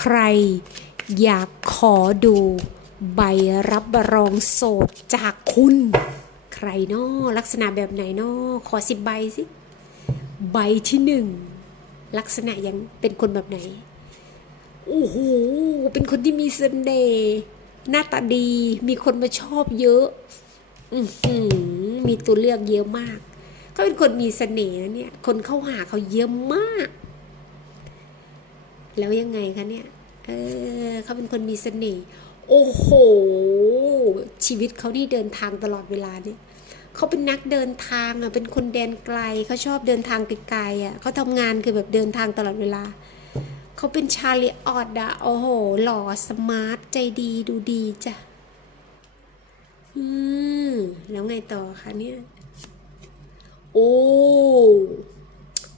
ใคร อยากขอดูใบรับรองโสดจากคุณ ใครนาะลักษณะแบบไหนนาะขอสิบใบสิ ใบที่หนึ่งลักษณะยังเป็นคนแบบไหน โอ้โห เป็นคนที่มีเสน่ห์หน้าตาดี มีคนมาชอบเยอะอือหือมีตัวเลือกเยอะมากเขาเป็นคนมีเสน่ห์นะเนี่ย คนเข้าหาเขาเยอะมาก แล้วยังไงคะเนี่ย เออเขาเป็นคนมีเสน่ห์โอ้โห ชีวิตเขานี่เดินทางตลอดเวลาเนี่ยเขาเป็นนักเดินทางอะเป็นคนแดนไกลเขาชอบเดินทางไกลๆอะเขาทำงานคือแบบเดินทางตลอดเวลาเขาเป็นชาลีออดอะโอ้โห หล่อสมาร์ทใจดีดูดีจ้ะอืมแล้วไงต่อคะเนี่ย โอ้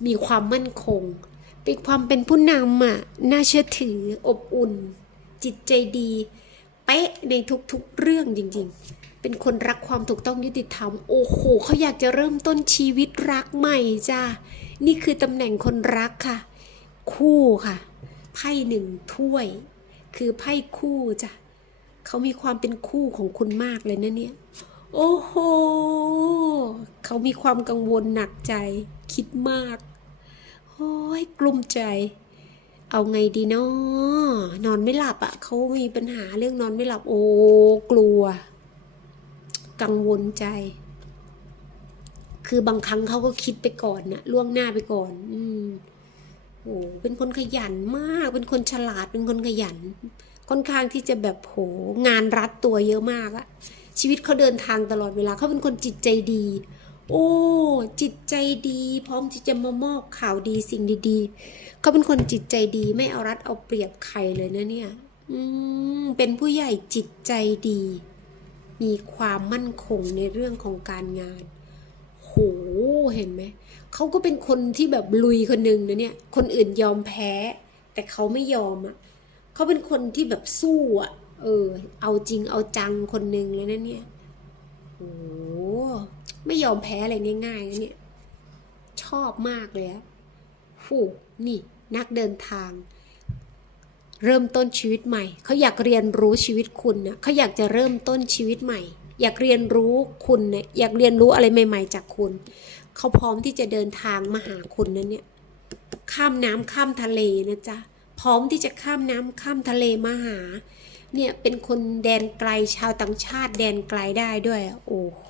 มีความมั่นคง เป็นความเป็นผู้นำอะน่าเชื่อถืออบอุ่น จิตใจดี เป๊ะในทุกๆเรื่องจริง ๆ เป็นคนรักความถูกต้องยุติธรรม โอ้โหเขาอยากจะเริ่มต้นชีวิตรักใหม่จ้านี่คือตำแหน่งคนรักค่ะ คู่ค่ะ ไพ่หนึ่งถ้วย คือไพ่คู่จ้ะเขามีความเป็นคู่ของคุณมากเลยนะเนี่ยโอ้โห เขามีความกังวลหนักใจ คิดมาก อ้ยกลุ้มใจ เอาไงดีเนาะนอนไม่หลับอะ่ะเขามีปัญหาเรื่องนอนไม่หลับโอ้กลัว กังวลใจ คือบางครั้งเขาก็คิดไปก่อนนะล่วงหน้าไปก่อน อืมโอ้เป็นคนขยันมาก เป็นคนฉลาดเป็นคนขยัน ค่อนข้างที่จะแบบโหงานรัดตัวเยอะมากอะชีวิตเขาเดินทางตลอดเวลาเขาเป็นคนจิตใจดี โอ้ จิตใจดี พร้อมที่จะมามอบข่าวดีสิ่งดีๆ เขาเป็นคนจิตใจดีไม่เอารัดเอาเปรียบใครเลยนะเนี่ย อืม เป็นผู้ใหญ่จิตใจดี มีความมั่นคงในเรื่องของการงานโหเห็นไหม เขาก็เป็นคนที่แบบลุยคนหนึ่งนะเนี่ย คนอื่นยอมแพ้ แต่เขาไม่ยอมอะ่ะ เขาเป็นคนที่แบบสู้อะ่ะ เออ เอาจริงเอาจังคนหนึ่งเลยนะเนี่ยโอ้ ไม่ยอมแพ้อะไรง่ายๆนะเนี่ย ชอบมากเลยอะฟูนี่นักเดินทาง เริ่มต้นชีวิตใหม่ เขาอยากเรียนรู้ชีวิตคุณนะเขาอยากจะเริ่มต้นชีวิตใหม่ อยากเรียนรู้คุณเนี่ยอยากเรียนรู้อะไรใหม่ ๆ จากคุณ เขาพร้อมที่จะเดินทางมาหาคุณนั้นเนี่ย ข้ามน้ำข้ามทะเลนะจ๊ะ พร้อมที่จะข้ามน้ำข้ามทะเลมาหา เนี่ยเป็นคนแดนไกลชาวต่างชาติแดนไกลได้ด้วย โอ้โห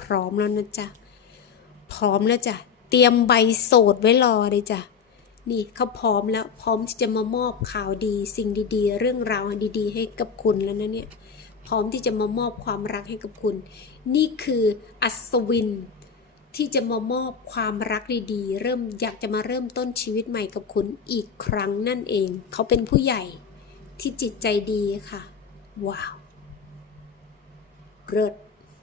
พร้อมแล้วนะจ๊ะ พร้อมแล้วจ้ะ เตรียมใบโสดไว้รอเลยจ้ะ นี่เขาพร้อมแล้ว พร้อมที่จะมามอบข่าวดี สิ่งดีๆ เรื่องราวดีๆ ให้กับคุณแล้วนะเนี่ย พร้อมที่จะมามอบความรักให้กับคุณ นี่คืออัศวินที่จะมามอบความรักดีๆ เริ่มอยากจะมาเริ่มต้นชีวิตใหม่กับคุณอีกครั้งนั่นเอง เขาเป็นผู้ใหญ่ ที่จิตใจดีค่ะ ว้าวเลิศ